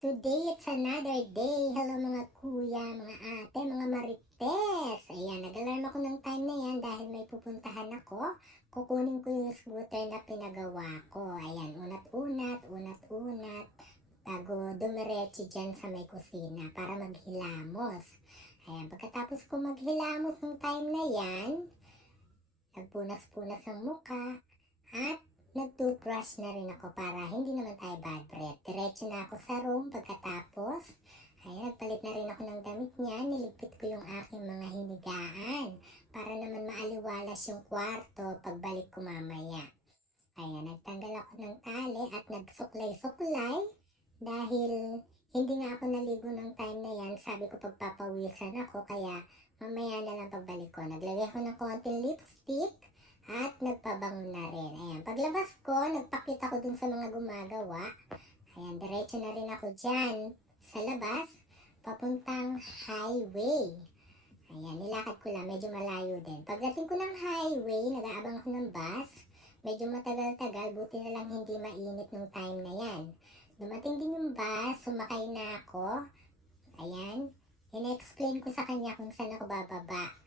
Today, it's another day. Hello mga kuya, mga ate, mga marites. Ayan, nag-alarm ako ng time na yan dahil may pupuntahan ako. Kukunin ko yung scooter na pinagawa ko. Ayan, unat-unat, unat-unat. Bago dumiretso dyan sa may kusina para maghilamos. Ayan, pagkatapos ko maghilamos ng time na yan, nagpunas-punas ang muka at nag-toothbrush na rin ako para hindi naman tayo bad breath. Diretso na ako sa room pagkatapos. Ayan, nagpalit na rin ako ng damit niya. Niligpit ko yung aking mga hinigaan para naman maaliwalas yung kwarto pagbalik ko mamaya. Ayan, nagtanggal ako ng tali at nagsuklay-suklay dahil hindi nga ako naligo ng time na yan. Sabi ko pagpapawisan ako kaya mamaya na lang pagbalik ko. Naglagay ako ng konting lipstick at nagpabango na rin. Ayan, paglabas ko, nagpakita ko dun sa mga gumagawa. Ayan, diretso na rin ako dyan sa labas, papuntang highway. Ayan, nilakad ko lang, medyo malayo din. Pagdating ko ng highway, nag-aabang ako ng bus. Medyo matagal-tagal, buti na lang hindi mainit nung time na yan. Dumating din yung bus, sumakay na ako. Ayan, ina-explain ko sa kanya kung saan ako bababa.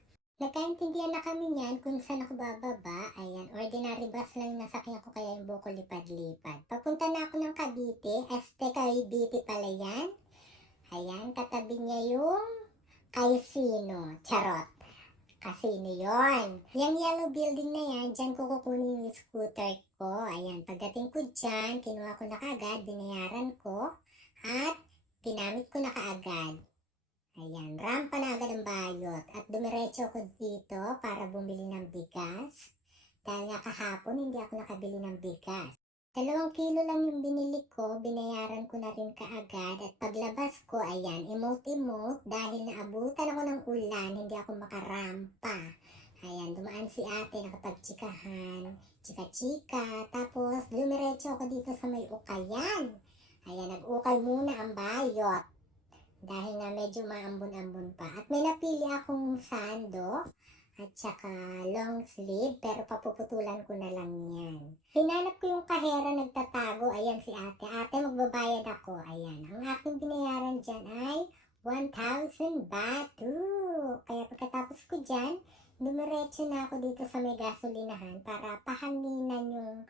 Nagkaintindihan na kami niyan kung saan ako bababa. Ayan, ordinary bus lang yung nasakyan ko kaya yung buko lipad-lipad. Papunta na ako ng Cavite. Cavite pala yan. Ayan, katabi niya yung Casino. Charot. Casino yon. Yung yellow building na yan, dyan ko kukunin yung scooter ko. Ayan, pagdating ko dyan, kinuha ko na kaagad, binayaran ko, at pinamit ko na kaagad. Ayan, rampa na agad ang bayot at dumiretso ako dito para bumili ng bigas. Dahil nga kahapon hindi ako nakabili ng bigas. 2 kilo lang yung binili ko, binayaran ko na rin kaagad at paglabas ko, ayan, emote-emote dahil naabutan ako ng ulan, hindi ako makarampa. Ayan, dumaan si ate, nakapagtsikahan, chika-chika, tapos dumiretso ako dito sa may ukayan. Ayan, nag-ukay muna ang bayot. Dahil nga medyo maambon-ambon pa. At may napili akong sando at saka long sleeve pero papuputulan ko na lang yan. Hinanap ko yung kahera nagtatago. Ayan si ate. Ate, magbabayad ako. Ayan. Ang aking binayaran dyan ay 1,000 batu. Kaya pagkatapos ko dyan, dumiretso na ako dito sa may gasolinahan para pahanginan yung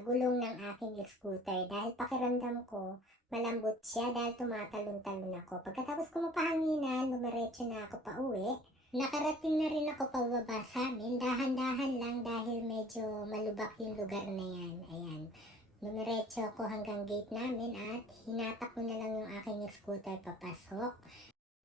gulong ng aking scooter. Dahil pakiramdam ko, malambot siya dahil tumatalon-talon ako. Pagkatapos ko mapahanginan, dumiretso na ako pa uwi. Nakarating na rin ako pababa sa amin. Dahan-dahan lang dahil medyo malubak yung lugar na yan. Ayan. Dumiretso ako hanggang gate namin at hinatak ko na lang yung aking scooter papasok.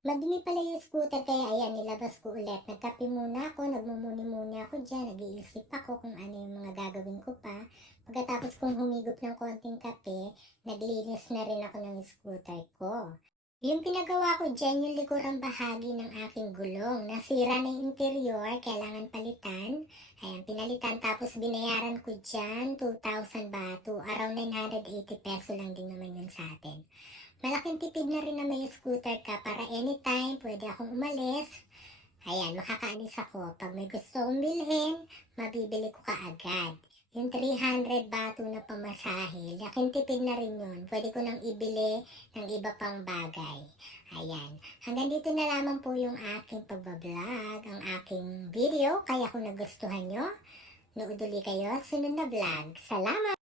Madumi pala yung scooter kaya ayan, nilabas ko ulit. Nagkape muna ako, nagmumuni-muni ako dyan, nag-iisip ako kung ano yung mga gagawin ko pa. Pagkatapos kong humigop ng konting kape, naglinis na rin ako ng scooter ko. Yung pinagawa ko dyan, yung likurang bahagi ng aking gulong. Nasira na yung interior, kailangan palitan. Ayan, pinalitan tapos binayaran ko dyan, 2,000 batu. Around 980 peso lang din naman yun sa atin. Malaking tipid na rin na may scooter ka para anytime pwede akong umalis. Ayan, makakaalis ako. Pag may gusto kong bilhin, mabibili ko kaagad. Yung 300 batu na pamasahe, laking tipid na rin yun. Pwede ko nang ibili ng iba pang bagay. Ayan, hanggang dito na lamang po yung aking pagbablog, ang aking video. Kaya kung nagustuhan nyo, nood uli kayo, sunod na vlog. Salamat!